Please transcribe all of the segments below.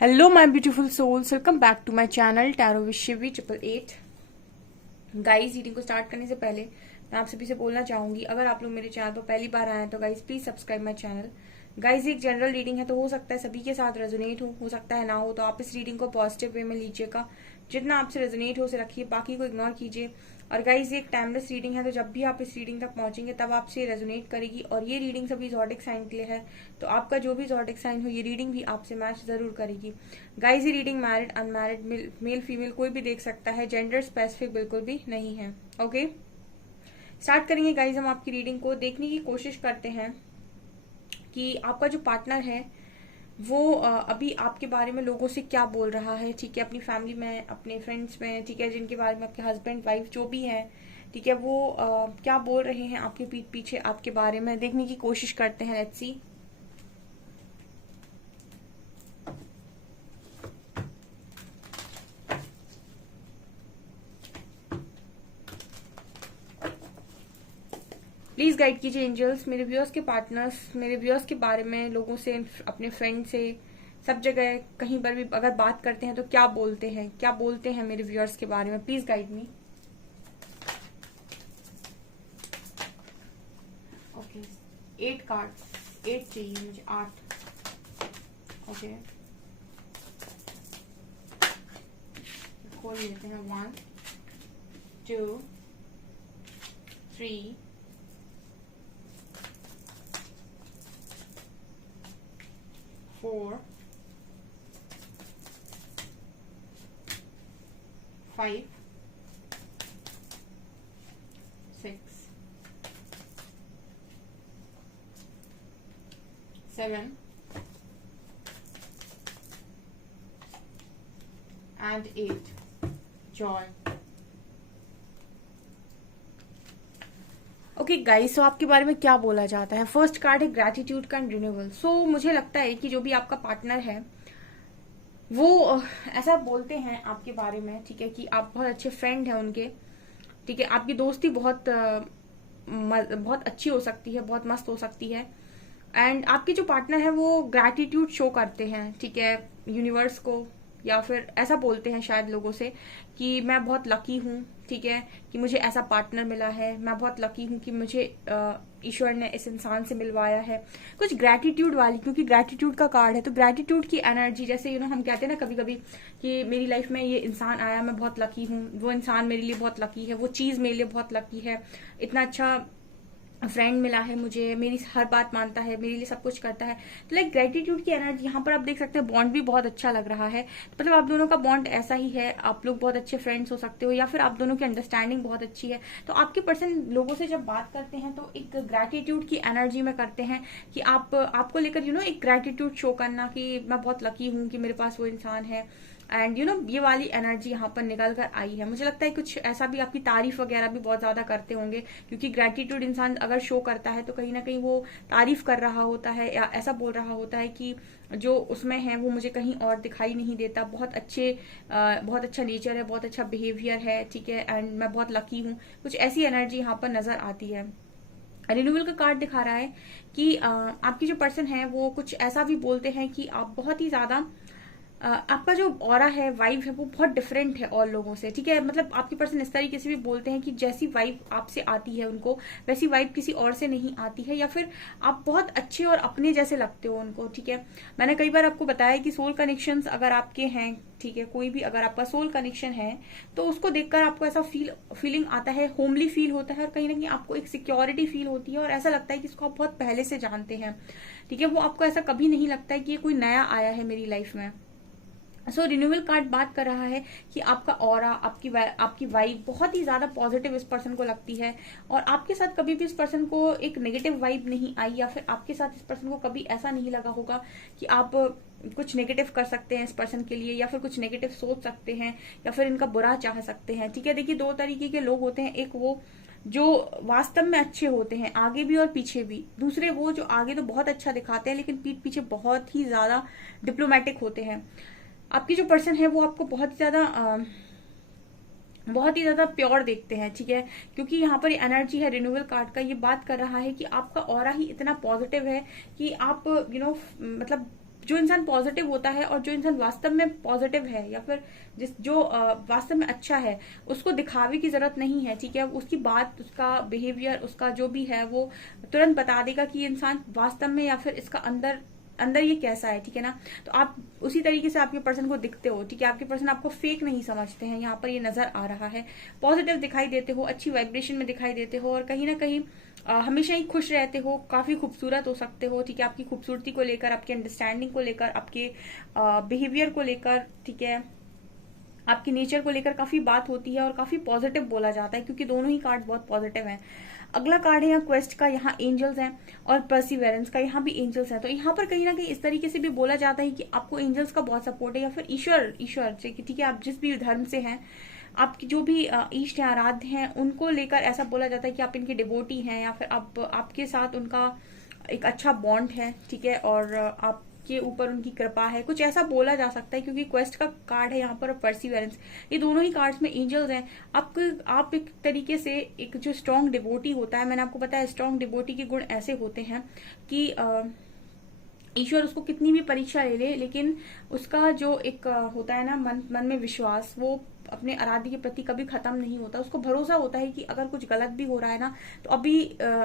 Hello my beautiful souls, welcome back to my channel tarot with Shivi 888। Guys, reading को start करने से पहले मैं आप सभी से बोलना चाहूंगी, अगर आप लोग मेरे चैनल पर पहली बार आए हैं तो guys please subscribe my channel. Guys, एक जनरल रीडिंग है तो हो सकता है सभी के साथ रेजोनेट हो सकता है ना हो, तो आप इस रीडिंग को पॉजिटिव वे में लीजिएगा। जितना आपसे रेजोनेट हो उसे रखिए, बाकी को इग्नोर कीजिए। और गाइज, ये एक टाइमलेस रीडिंग है, तो जब भी आप इस रीडिंग तक पहुंचेंगे तब आपसे रेजोनेट करेगी। और ये रीडिंग सभी ज़ोडिक साइन के लिए है, तो आपका जो भी ज़ोडिक साइन हो ये रीडिंग भी आपसे मैच जरूर करेगी। गाइज, ये reading married unmarried male female कोई भी देख सकता है, जेंडर स्पेसिफिक बिल्कुल भी नहीं है। ओके, स्टार्ट करेंगे गाइज। हम आपकी रीडिंग को देखने की कोशिश करते हैं कि आपका जो पार्टनर है वो अभी आपके बारे में लोगों से क्या बोल रहा है। ठीक है, अपनी फैमिली में, अपने फ्रेंड्स में, ठीक है, जिनके बारे में आपके हस्बैंड वाइफ जो भी है, ठीक है, वो क्या बोल रहे हैं आपके पीठ पीछे आपके बारे में, देखने की कोशिश करते हैं। Let's see. प्लीज गाइड कीजिए एंजल्स, मेरे व्यूअर्स के पार्टनर्स, मेरे व्यूअर्स के बारे में लोगों से, अपने फ्रेंड से, सब जगह कहीं पर भी अगर बात करते हैं तो क्या बोलते हैं, क्या बोलते हैं मेरे व्यूअर्स के बारे में। Please guide me. Okay, 8 cards, 8 चाहिए मुझे, 8। ओके, खोल लेते हैं। 1 2 3 4 5 6 7 and 8। जॉय। ओके गाइस, सो आपके बारे में क्या बोला जाता है। फर्स्ट कार्ड है ग्रैटिट्यूड का एंड रिन्यूअल। सो मुझे लगता है कि जो भी आपका पार्टनर है वो ऐसा बोलते हैं आपके बारे में, ठीक है, कि आप बहुत अच्छे फ्रेंड हैं उनके। ठीक है, आपकी दोस्ती बहुत बहुत अच्छी हो सकती है, बहुत मस्त हो सकती है। एंड आपके जो पार्टनर है वो ग्रैटिट्यूड शो करते हैं, ठीक है, यूनिवर्स को, या फिर ऐसा बोलते हैं शायद लोगों से कि मैं बहुत लकी हूँ, ठीक है, कि मुझे ऐसा पार्टनर मिला है, मैं बहुत लकी हूँ कि मुझे ईश्वर ने इस इंसान से मिलवाया है। कुछ ग्रैटिट्यूड वाली, क्योंकि ग्रैटिट्यूड का कार्ड है तो ग्रैटिट्यूड की एनर्जी, जैसे हम कहते हैं ना कभी कभी कि मेरी लाइफ में ये इंसान आया, मैं बहुत लकी हूँ, वो इंसान मेरे लिए बहुत लकी है, वो चीज मेरे लिए बहुत लकी है, इतना अच्छा फ्रेंड मिला है मुझे, मेरी हर बात मानता है, मेरे लिए सब कुछ करता है। तो लाइक ग्रेटिट्यूड की एनर्जी यहाँ पर आप देख सकते हैं। बॉन्ड भी बहुत अच्छा लग रहा है, तो मतलब आप दोनों का बॉन्ड ऐसा ही है, आप लोग बहुत अच्छे फ्रेंड्स हो सकते हो, या फिर आप दोनों की अंडरस्टैंडिंग बहुत अच्छी है। तो आपके पर्सन लोगों से जब बात करते हैं तो एक ग्रेटिट्यूड की एनर्जी में करते हैं कि आपको लेकर एक ग्रेटिट्यूड शो करना कि मैं बहुत लकी हूँ कि मेरे पास वो इंसान है। एंड ये वाली एनर्जी यहाँ पर निकल कर आई है। मुझे लगता है कुछ ऐसा भी, आपकी तारीफ वगैरह भी बहुत ज्यादा करते होंगे, क्योंकि ग्रेटिट्यूड इंसान अगर शो करता है तो कहीं ना कहीं वो तारीफ कर रहा होता है, या ऐसा बोल रहा होता है कि जो उसमें है वो मुझे कहीं और दिखाई नहीं देता, बहुत अच्छा नेचर है, बहुत अच्छा बिहेवियर है, ठीक है, एंड मैं बहुत लकी हूँ। कुछ ऐसी एनर्जी यहाँ पर नजर आती है। रिन्यूअल का कार्ड दिखा रहा है कि आपकी जो पर्सन है वो कुछ ऐसा भी बोलते हैं कि आप बहुत ही ज्यादा आपका जो ऑरा है, वाइब है, वो बहुत डिफरेंट है और लोगों से, ठीक है। मतलब आपके पर्सन इस तरीके से भी बोलते हैं कि जैसी वाइब आपसे आती है उनको, वैसी वाइब किसी और से नहीं आती है, या फिर आप बहुत अच्छे और अपने जैसे लगते हो उनको, ठीक है। मैंने कई बार आपको बताया कि सोल कनेक्शंस अगर आपके हैं, ठीक है, कोई भी अगर आपका सोल कनेक्शन है तो उसको देखकर आपको ऐसा फीलिंग आता है, होमली फील होता है, और कहीं ना कहीं आपको एक सिक्योरिटी फील होती है, और ऐसा लगता है कि इसको आप बहुत पहले से जानते हैं, ठीक है। वो आपको ऐसा कभी नहीं लगता है कि ये कोई नया आया है मेरी लाइफ में। सो रिन्यूअल कार्ड बात कर रहा है कि आपका ऑरा, आपकी वाइब बहुत ही ज्यादा पॉजिटिव इस पर्सन को लगती है, और आपके साथ कभी भी इस पर्सन को एक नेगेटिव वाइब नहीं आई, या फिर आपके साथ इस पर्सन को कभी ऐसा नहीं लगा होगा कि आप कुछ नेगेटिव कर सकते हैं इस पर्सन के लिए, या फिर कुछ नेगेटिव सोच सकते हैं, या फिर इनका बुरा चाह सकते हैं, ठीक है। देखिए, दो तरीके के लोग होते हैं, एक वो जो वास्तव में अच्छे होते हैं आगे भी और पीछे भी, दूसरे वो जो आगे तो बहुत अच्छा दिखाते हैं लेकिन पीठ पीछे बहुत ही ज्यादा डिप्लोमेटिक होते हैं। आपकी जो पर्सन है वो आपको बहुत ही ज्यादा प्योर देखते हैं, ठीक है, क्योंकि यहाँ पर एनर्जी है रिन्यूअल कार्ड का, ये बात कर रहा है कि आपका ऑरा ही इतना पॉजिटिव है कि आप मतलब जो इंसान पॉजिटिव होता है और जो इंसान वास्तव में पॉजिटिव है या फिर जो वास्तव में अच्छा है, उसको दिखावे की जरूरत नहीं है, ठीक है। उसकी बात, उसका बिहेवियर, उसका जो भी है वो तुरंत बता देगा कि इंसान वास्तव में या फिर इसका अंदर अंदर ये कैसा है, ठीक है ना। तो आप उसी तरीके से आपके पर्सन को दिखते हो, ठीक है। आपके पर्सन आपको फेक नहीं समझते हैं, यहाँ पर ये नजर आ रहा है। पॉजिटिव दिखाई देते हो, अच्छी वाइब्रेशन में दिखाई देते हो और कहीं ना कहीं हमेशा ही खुश रहते हो, काफी खूबसूरत हो सकते हो, ठीक है। आपकी खूबसूरती को लेकर, आपकी अंडरस्टैंडिंग को लेकर, आपके बिहेवियर को लेकर, ठीक है, आपकी नेचर को लेकर काफी बात होती है और काफी पॉजिटिव बोला जाता है, क्योंकि दोनों ही कार्ड बहुत पॉजिटिव हैं। अगला कार्ड है यहाँ क्वेस्ट का, यहाँ एंजल्स हैं, और परसिवेरेंस का यहाँ भी एंजल्स हैं। तो यहाँ पर कहीं ना कहीं इस तरीके से भी बोला जाता है कि आपको एंजल्स का बहुत सपोर्ट है, या फिर ईश्वर ठीक है, आप जिस भी धर्म से हैं, आपकी जो भी इष्ट है, आराध्य हैं, उनको लेकर ऐसा बोला जाता है कि आप इनके डिवोटी हैं, या फिर आपके साथ उनका एक अच्छा बॉन्ड है, ठीक है, और आप के ऊपर उनकी कृपा है, कुछ ऐसा बोला जा सकता है। क्योंकि क्वेस्ट का कार्ड है यहाँ पर, परसिवेरेंस, ये दोनों ही कार्ड्स में एंजल्स हैं। आप एक तरीके से एक जो स्ट्रॉन्ग डिवोटी होता है, मैंने आपको बताया स्ट्रॉन्ग डिवोटी के गुण ऐसे होते हैं कि ईश्वर उसको कितनी भी परीक्षा ले ले, लेकिन उसका जो एक होता है ना मन में विश्वास, वो अपने आराध्य के प्रति कभी खत्म नहीं होता। उसको भरोसा होता है कि अगर कुछ गलत भी हो रहा है ना, तो अभी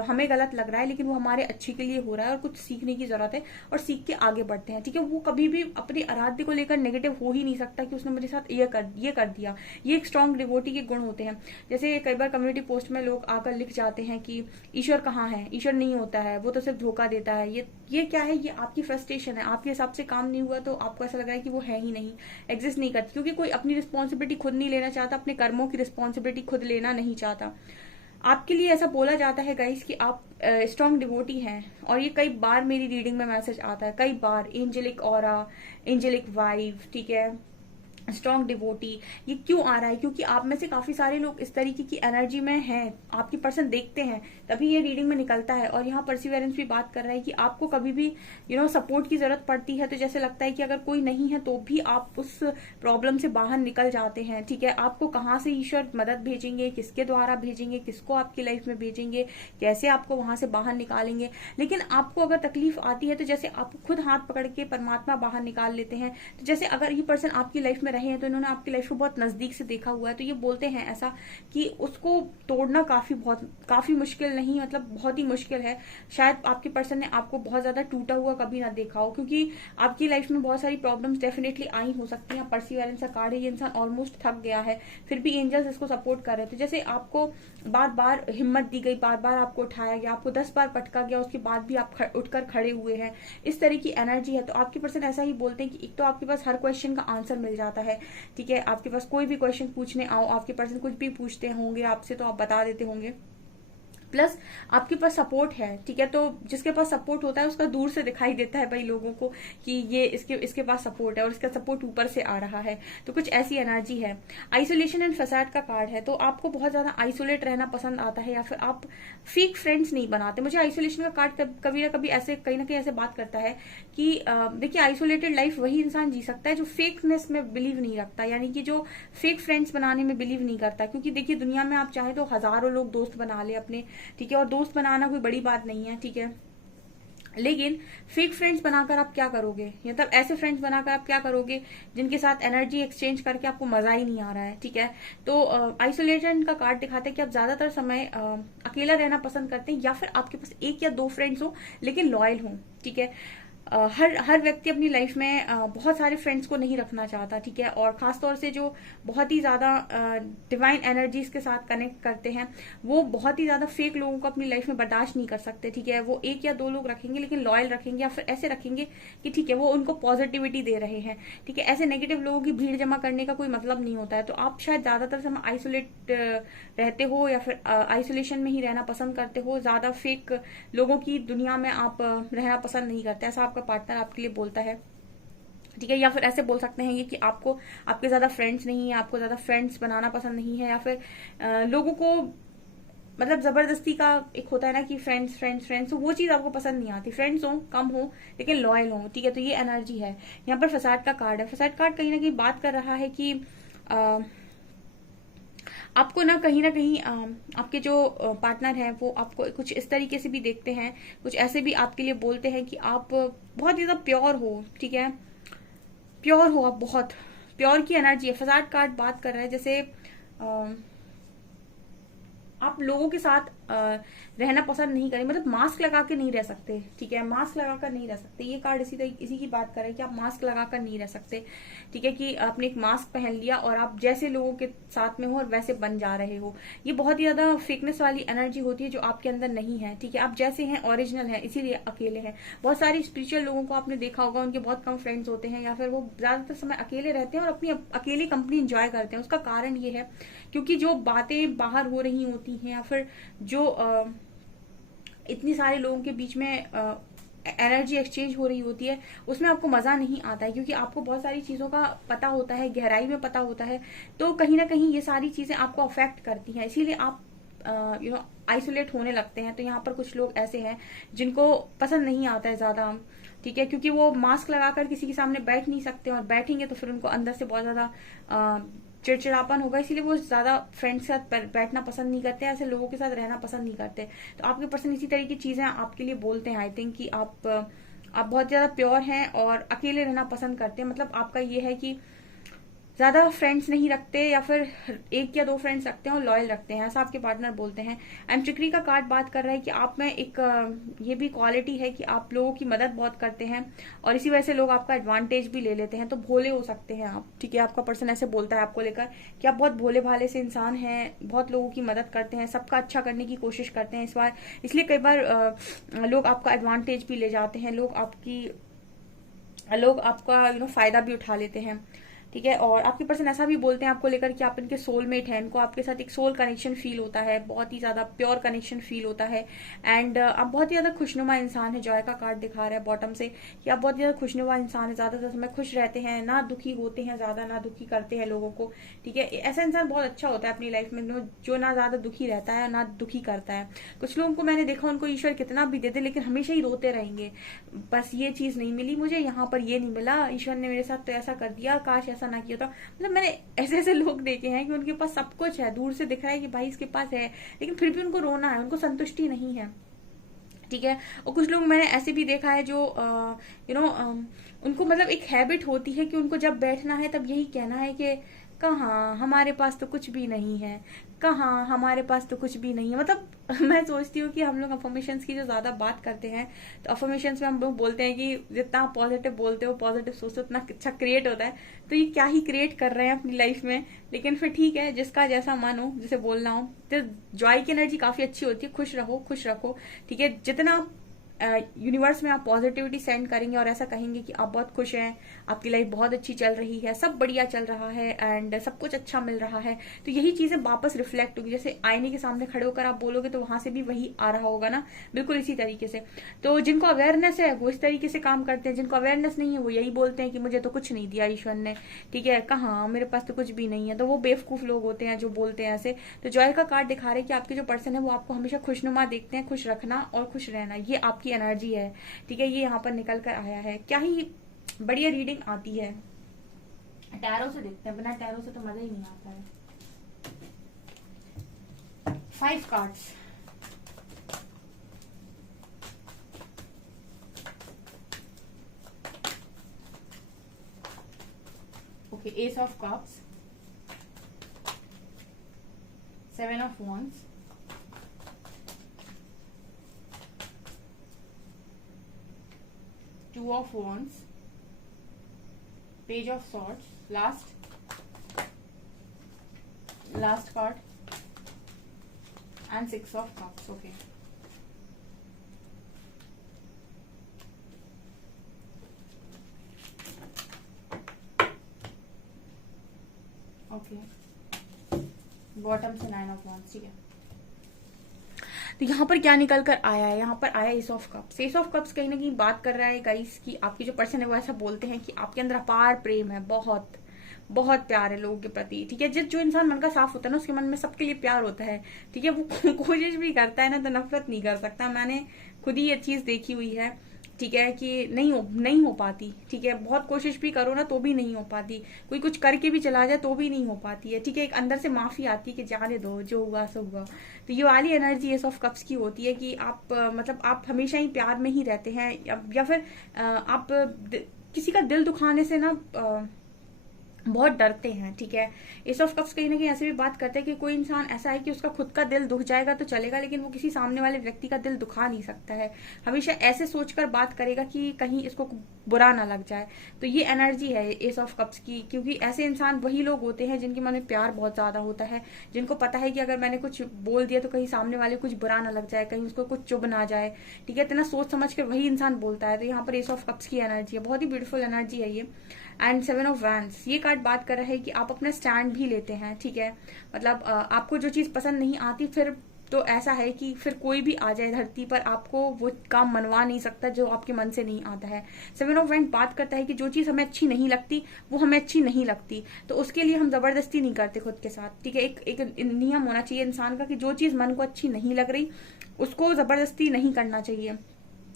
हमें गलत लग रहा है, लेकिन वो हमारे अच्छे के लिए हो रहा है और कुछ सीखने की जरूरत है, और सीख के आगे बढ़ते हैं, ठीक है। वो कभी भी अपने आराध्य को लेकर नेगेटिव हो ही नहीं सकता कि उसने मेरे साथ ये कर दिया। ये एक स्ट्रॉन्ग डिवोटी के गुण होते हैं। जैसे कई बार कम्युनिटी पोस्ट में लोग आकर लिख जाते हैं कि ईश्वर कहाँ है, ईश्वर नहीं होता है, वो तो सिर्फ धोखा देता है। ये क्या है, ये आपकी फ्रस्ट्रेशन है, आपके हिसाब से काम नहीं हुआ तो आपको ऐसा लग रहा है कि वो है ही नहीं, एग्जिस्ट नहीं करती, क्योंकि कोई अपनी रिस्पॉन्सिबिलिटी खुद नहीं लेना चाहता, अपने कर्मों की रिस्पॉन्सिबिलिटी खुद लेना नहीं चाहता। आपके लिए ऐसा बोला जाता है गाइस कि आप स्ट्रॉन्ग डिवोटी हैं, और ये कई बार मेरी रीडिंग में मैसेज आता है, कई बार एंजेलिक ऑरा, एंजेलिक वाइब, ठीक है, स्ट्रॉन्ग डिवोटी। ये क्यों आ रहा है, क्योंकि आप में से काफी सारे लोग इस तरीके की एनर्जी में हैं, आपकी पर्सन देखते हैं, तभी ये रीडिंग में निकलता है। और यहाँ परसिवेरेंस भी बात कर रहा है कि आपको कभी भी सपोर्ट की जरूरत पड़ती है, तो जैसे लगता है कि अगर कोई नहीं है तो भी आप उस प्रॉब्लम से बाहर निकल जाते हैं, ठीक है। आपको कहाँ से ईश्वर मदद भेजेंगे, किसके द्वारा भेजेंगे, किसको आपकी लाइफ में भेजेंगे, कैसे आपको वहां से बाहर निकालेंगे, लेकिन आपको अगर तकलीफ आती है तो जैसे आप खुद हाथ पकड़ के परमात्मा बाहर निकाल लेते हैं। तो जैसे अगर ये पर्सन आपकी लाइफ में रहे हैं तो इन्होंने आपकी लाइफ को बहुत नजदीक से देखा हुआ है, तो ये बोलते हैं ऐसा कि उसको तोड़ना काफी मुश्किल नहीं, मतलब बहुत ही मुश्किल है। शायद आपके पर्सन ने आपको बहुत ज्यादा टूटा हुआ कभी ना देखा हो, क्योंकि आपकी लाइफ में बहुत सारी प्रॉब्लम्स डेफिनेटली आई हो सकती हैं। परसिवेरेंस का कार्ड है, ये इंसान ऑलमोस्ट थक गया है, फिर भी एंजल्स इसको सपोर्ट कर रहे थे। जैसे आपको बार बार हिम्मत दी गई, बार बार आपको उठाया गया, आपको 10 बार पटका गया, उसके बाद भी आप उठकर खड़े हुए हैं, इस तरह की एनर्जी है। तो आपके पर्सन ऐसा ही बोलते हैं कि एक तो आपके पास हर क्वेश्चन का आंसर मिल जाता है, ठीक है। आपके पास कोई भी क्वेश्चन पूछने आओ, आपके पर्सन कुछ भी पूछते होंगे आपसे तो आप बता देते होंगे, प्लस आपके पास सपोर्ट है, ठीक है। तो जिसके पास सपोर्ट होता है उसका दूर से दिखाई देता है भाई लोगों को कि ये इसके पास सपोर्ट है, और इसका सपोर्ट ऊपर से आ रहा है, तो कुछ ऐसी एनर्जी है। आइसोलेशन एंड फसाद का कार्ड है, तो आपको बहुत ज्यादा आइसोलेट रहना पसंद आता है, या फिर आप फेक फ्रेंड्स नहीं बनाते। मुझे आइसोलेशन का कार्ड कभी ना कभी ऐसे कहीं ना कहीं ऐसे बात करता है कि देखिए, आइसोलेटेड लाइफ वही इंसान जी सकता है जो फेकनेस में बिलीव नहीं रखता, यानी कि जो फेक फ्रेंड्स बनाने में बिलीव नहीं करता। क्योंकि देखिए, दुनिया में आप चाहे तो हजारों लोग दोस्त बना ले अपने, ठीक है, और दोस्त बनाना कोई बड़ी बात नहीं है, ठीक है, लेकिन फेक फ्रेंड्स बनाकर आप क्या करोगे, मतलब ऐसे फ्रेंड्स बनाकर आप क्या करोगे जिनके साथ एनर्जी एक्सचेंज करके आपको मजा ही नहीं आ रहा है, ठीक है। तो आइसोलेशन का कार्ड दिखाता है कि आप ज्यादातर समय अकेला रहना पसंद करते हैं, या फिर आपके पास एक या दो फ्रेंड्स हो लेकिन लॉयल हो, ठीक है। हर व्यक्ति अपनी लाइफ में बहुत सारे फ्रेंड्स को नहीं रखना चाहता, ठीक है, और खासतौर से जो बहुत ही ज्यादा डिवाइन एनर्जीज के साथ कनेक्ट करते हैं, वो बहुत ही ज्यादा फेक लोगों को अपनी लाइफ में बर्दाश्त नहीं कर सकते, ठीक है। वो एक या दो लोग रखेंगे लेकिन लॉयल रखेंगे, या फिर ऐसे रखेंगे कि ठीक है वो उनको पॉजिटिविटी दे रहे हैं, ठीक है। ऐसे नेगेटिव लोगों की भीड़ जमा करने का कोई मतलब नहीं होता है। तो आप शायद ज्यादातर समय आइसोलेट रहते हो, या फिर आइसोलेशन में ही रहना पसंद करते हो, ज्यादा फेक लोगों की दुनिया में आप रहना पसंद नहीं करते, ऐसा आपका पार्टनर आपके लिए बोलता है, ठीक है। या फिर ऐसे बोल सकते हैं ये कि आपको आपके ज्यादा फ्रेंड्स नहीं है, आपको ज्यादा फ्रेंड्स बनाना पसंद नहीं है, या फिर लोगों को मतलब जबरदस्ती का एक होता है ना कि फ्रेंड्स फ्रेंड्स फ्रेंड्स, तो वो चीज आपको पसंद नहीं आती। फ्रेंड्स हो, कम हो, लेकिन लॉयल हो, ठीक है। तो ये एनर्जी है। यहाँ पर फसाद का कार्ड है। फसाद कार्ड कहीं ना कहीं बात कर रहा है कि आपको ना कहीं आपके जो पार्टनर हैं वो आपको कुछ इस तरीके से भी देखते हैं, कुछ ऐसे भी आपके लिए बोलते हैं कि आप बहुत ज्यादा प्योर हो, ठीक है, प्योर हो आप, बहुत प्योर की एनर्जी है। फसाद कार्ड बात कर रहा है जैसे आप लोगों के साथ रहना पसंद नहीं करें, मतलब मास्क लगा के नहीं रह सकते, ठीक है, मास्क लगाकर नहीं रह सकते। ये कार्ड इसी की बात कर रहे हैं कि आप मास्क लगाकर नहीं रह सकते, ठीक है, कि आपने एक मास्क पहन लिया और आप जैसे लोगों के साथ में हो और वैसे बन जा रहे हो। ये बहुत ही ज्यादा फेकनेस वाली एनर्जी होती है जो आपके अंदर नहीं है, ठीक है, आप जैसे हैं ओरिजिनल है, इसीलिए अकेले हैं। बहुत सारी स्पिरिचुअल लोगों को आपने देखा होगा, उनके बहुत कम फ्रेंड्स होते हैं या फिर वो ज्यादातर समय अकेले रहते हैं और अपनी अकेली कंपनी एंजॉय करते हैं। उसका कारण ये है क्योंकि जो बातें बाहर हो रही होती हैं या फिर जो इतनी सारे लोगों के बीच में एनर्जी एक्सचेंज हो रही होती है, उसमें आपको मजा नहीं आता है क्योंकि आपको बहुत सारी चीजों का पता होता है, गहराई में पता होता है। तो कहीं ना कहीं ये सारी चीजें आपको अफेक्ट करती हैं, इसीलिए आप आइसोलेट होने लगते हैं। तो यहाँ पर कुछ लोग ऐसे हैं जिनको पसंद नहीं आता है ज्यादा, ठीक है, क्योंकि वो मास्क लगाकर किसी के सामने बैठ नहीं सकते और बैठेंगे तो फिर उनको अंदर से बहुत ज्यादा चिड़चिड़ापन होगा, इसीलिए वो ज्यादा फ्रेंड्स के साथ बैठना पसंद नहीं करते, ऐसे लोगों के साथ रहना पसंद नहीं करते। तो आपके पर्सन इसी तरह की चीजें आपके लिए बोलते हैं, आई थिंक, कि आप बहुत ज्यादा प्योर हैं और अकेले रहना पसंद करते हैं। मतलब आपका ये है कि ज्यादा फ्रेंड्स नहीं रखते या फिर एक या दो फ्रेंड्स रखते हैं और लॉयल रखते हैं, ऐसा आपके पार्टनर बोलते हैं। एंड ट्रिकरी का कार्ड बात कर रहा है कि आप में एक ये भी क्वालिटी है कि आप लोगों की मदद बहुत करते हैं और इसी वजह से लोग आपका एडवांटेज भी ले लेते हैं। तो भोले हो सकते हैं आप, ठीक है, आपका पर्सन ऐसे बोलता है आपको लेकर कि आप बहुत भोले भाले से इंसान हैं, बहुत लोगों की मदद करते हैं, सबका अच्छा करने की कोशिश करते हैं। इस बार इसलिए कई बार लोग आपका एडवांटेज भी ले जाते हैं, लोग आपका फायदा भी उठा लेते हैं, ठीक है। और आपके पर्सन ऐसा भी बोलते हैं आपको लेकर कि आप इनके सोलमेट हैं, इनको आपके साथ एक सोल कनेक्शन फील होता है, बहुत ही ज्यादा प्योर कनेक्शन फील होता है। एंड आप बहुत ही ज्यादा खुशनुमा इंसान है, जॉय का कार्ड दिखा रहा है बॉटम से कि आप बहुत ज्यादा खुशनुमा इंसान है, ज्यादातर समय खुश रहते हैं, ना दुखी होते हैं ज्यादा, ना दुखी करते हैं लोगों को, ठीक है। ऐसा इंसान बहुत अच्छा होता है अपनी लाइफ में जो ना ज्यादा दुखी रहता है ना दुखी करता है। कुछ लोगों को मैंने देखा, उनको ईश्वर कितना भी दे दे लेकिन हमेशा ही रोते रहेंगे, बस ये चीज नहीं मिली मुझे, यहाँ पर ये नहीं मिला, ईश्वर ने मेरे साथ तो ऐसा कर दिया, काश ऐसा ना किया था। मतलब मैंने ऐसे ऐसे लोग देखे हैं कि उनके पास सब कुछ है, दूर से दिख रहा है कि भाई इसके पास है, लेकिन फिर भी उनको रोना है, उनको संतुष्टि नहीं है, ठीक है। और कुछ लोग मैंने ऐसे भी देखा है जो उनको मतलब एक हैबिट होती है कि उनको जब बैठना है तब यही कहना है कि कहाँ हमारे पास तो कुछ भी नहीं है, कहाँ हमारे पास तो कुछ भी नहीं है। मतलब मैं सोचती हूँ कि हम लोग अफर्मेशंस की जो ज्यादा बात करते हैं, तो अफर्मेशंस में हम लोग बोलते हैं कि जितना पॉजिटिव बोलते हो, पॉजिटिव सोचते हो, उतना अच्छा क्रिएट होता है। तो ये क्या ही क्रिएट कर रहे हैं अपनी लाइफ में, लेकिन फिर ठीक है, जिसका जैसा मन हो, जिसे बोलना हो। तो जॉय की एनर्जी काफी अच्छी होती है, खुश रहो, खुश रखो, ठीक है। जितना यूनिवर्स में आप पॉजिटिविटी सेंड करेंगे और ऐसा कहेंगे कि आप बहुत खुश हैं, आपकी लाइफ बहुत अच्छी चल रही है, सब बढ़िया चल रहा है एंड सब कुछ अच्छा मिल रहा है, तो यही चीजें वापस रिफ्लेक्ट होगी। जैसे आईने के सामने खड़े होकर आप बोलोगे तो वहां से भी वही आ रहा होगा ना, बिल्कुल इसी तरीके से। तो जिनको अवेयरनेस है वो इस तरीके से काम करते हैं, जिनको अवेयरनेस नहीं है वो यही बोलते हैं कि मुझे तो कुछ नहीं दिया ईश्वर ने, ठीक है, कहाँ मेरे पास तो कुछ भी नहीं है। तो वो बेवकूफ लोग होते हैं जो बोलते हैं ऐसे। तो जॉय का कार्ड दिखा रहे हैं कि आपके जो पर्सन है वो आपको हमेशा खुशनुमा देखते हैं, खुश रखना और खुश रहना, ये आपकी एनर्जी है, ठीक है। ये यहाँ पर निकल कर आया है, क्या ही बढ़िया रीडिंग आती है। टैरो से देखते हैं, बिना टैरो से तो मजा ही नहीं आता है। 5 cards, okay, S of cups, 7 of wands, Two of wands, Page of swords, last card, and 6 of cups. Okay. Okay. Bottom से 9 ऑफ wands, ठीक है। तो यहाँ पर क्या निकल कर आया है, यहाँ पर आया S of cups. S of cups कहीं ना कहीं बात कर रहा है गाइस कि आपकी जो पर्सन है वो ऐसा बोलते हैं कि आपके अंदर अपार प्रेम है, बहुत बहुत प्यार है लोगों के प्रति, ठीक है। जो इंसान मन का साफ होता है ना, उसके मन में सबके लिए प्यार होता है, ठीक है। वो कोशिश भी करता है ना तो नफरत नहीं कर सकता। मैंने खुद ही ये चीज देखी हुई है ठीक है, कि नहीं हो पाती, ठीक है, बहुत कोशिश भी करो ना तो भी नहीं हो पाती, कोई कुछ करके भी चला जाए तो भी नहीं हो पाती है, ठीक है, एक अंदर से माफी आती है कि जाने दो, जो हुआ सो हुआ। तो ये वाली एनर्जी एस ऑफ कप्स की होती है कि आप मतलब आप हमेशा ही प्यार में ही रहते हैं, या फिर आप किसी का दिल दुखाने से ना बहुत डरते हैं, ठीक है। एस ऑफ कप्स कहीं ना कहीं ऐसे भी बात करते हैं कि कोई इंसान ऐसा है कि उसका खुद का दिल दुख जाएगा तो चलेगा, लेकिन वो किसी सामने वाले व्यक्ति का दिल दुखा नहीं सकता है, हमेशा ऐसे सोचकर बात करेगा कि कहीं इसको बुरा ना लग जाए। तो ये एनर्जी है एस ऑफ कप्स की, क्योंकि ऐसे इंसान वही लोग होते हैं जिनके मन में प्यार बहुत ज्यादा होता है, जिनको पता है कि अगर मैंने कुछ बोल दिया तो कहीं सामने वाले कुछ बुरा ना लग जाए, कहीं उसको कुछ चुभ ना जाए, ठीक है, इतना सोच समझ कर वही इंसान बोलता है। तो यहाँ पर एस ऑफ कप्स की एनर्जी है, बहुत ही ब्यूटीफुल एनर्जी है ये। एंड 7 ऑफ वैंड्स, ये कार्ड बात कर रहा है कि आप अपना स्टैंड भी लेते हैं, ठीक है, मतलब आपको जो चीज पसंद नहीं आती फिर तो ऐसा है कि फिर कोई भी आ जाए धरती पर आपको वो काम मनवा नहीं सकता जो आपके मन से नहीं आता है। 7 ऑफ वैंड बात करता है कि जो चीज हमें अच्छी नहीं लगती वो हमें अच्छी नहीं लगती, तो उसके लिए हम जबरदस्ती नहीं करते खुद के साथ, ठीक है। एक नियम होना चाहिए इंसान का कि जो चीज मन को अच्छी नहीं लग रही उसको जबरदस्ती नहीं करना चाहिए,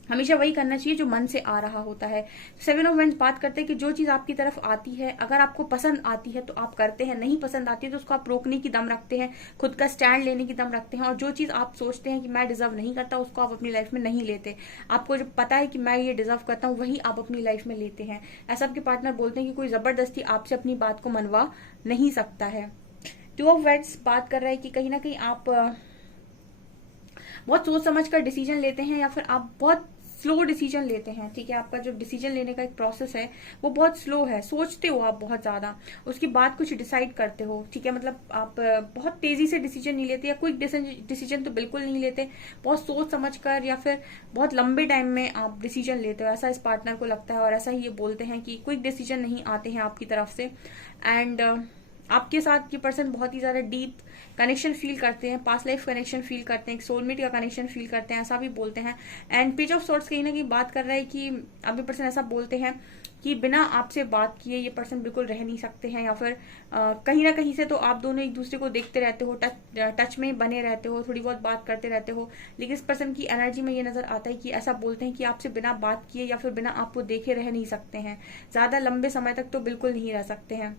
हमेशा वही करना चाहिए जो मन से आ रहा होता है। 7 ऑफ वैंड्स बात करते हैं कि जो चीज आपकी तरफ आती है, अगर आपको पसंद आती है तो आप करते हैं, नहीं पसंद आती है तो उसको आप रोकने की दम रखते हैं, खुद का स्टैंड लेने की दम रखते हैं, और जो चीज आप सोचते हैं कि मैं डिजर्व नहीं करता उसको आप अपनी लाइफ में नहीं लेते। आपको जो पता है कि मैं ये डिजर्व करता हूँ वही आप अपनी लाइफ में लेते हैं। ऐसा आपके पार्टनर बोलते हैं कि कोई जबरदस्ती आपसे अपनी बात को मनवा नहीं सकता है। 2 ऑफ वैंड्स बात कर रहा है कि कहीं ना कहीं आप बहुत सोच समझ कर डिसीजन लेते हैं, या फिर आप बहुत स्लो डिसीजन लेते हैं, ठीक है, आपका जो डिसीजन लेने का एक प्रोसेस है वो बहुत स्लो है, सोचते हो आप बहुत ज्यादा, उसके बाद कुछ डिसाइड करते हो, ठीक है, मतलब आप बहुत तेजी से डिसीजन नहीं लेते, या क्विक डिसीजन तो बिल्कुल नहीं लेते, बहुत सोच समझ कर या फिर बहुत लंबे टाइम में आप डिसीजन लेते हो, ऐसा इस पार्टनर को लगता है, और ऐसा ही ये बोलते हैं कि क्विक डिसीजन नहीं आते हैं आपकी तरफ से। एंड आपके साथ ये पर्सन बहुत ही ज्यादा डीप कनेक्शन फील करते हैं, पास्ट लाइफ कनेक्शन फील करते हैं, एक सोलमेट का कनेक्शन फील करते हैं, ऐसा भी बोलते हैं। एंड पेज ऑफ सॉर्ट्स कहीं ना कहीं बात कर रहा है कि अब ये पर्सन ऐसा बोलते हैं कि बिना आपसे बात किए ये पर्सन बिल्कुल रह नहीं सकते हैं, या फिर कहीं ना कहीं से तो आप दोनों एक दूसरे को देखते रहते हो, टच में बने रहते हो, थोड़ी बहुत बात करते रहते हो, लेकिन इस पर्सन की एनर्जी में ये नजर आता है कि ऐसा बोलते हैं कि आपसे बिना बात किए या फिर बिना आपको देखे रह नहीं सकते हैं, ज्यादा लंबे समय तक तो बिल्कुल नहीं रह सकते हैं।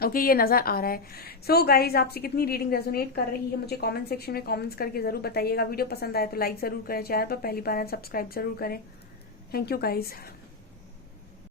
ओके, ये नजर आ रहा है। सो गाइज, आपसे कितनी रीडिंग रेजोनेट कर रही है मुझे कमेंट सेक्शन में कमेंट्स करके जरूर बताइएगा। वीडियो पसंद आए तो लाइक जरूर करें, चैनल पर पहली बार सब्सक्राइब जरूर करें। Thank you guys.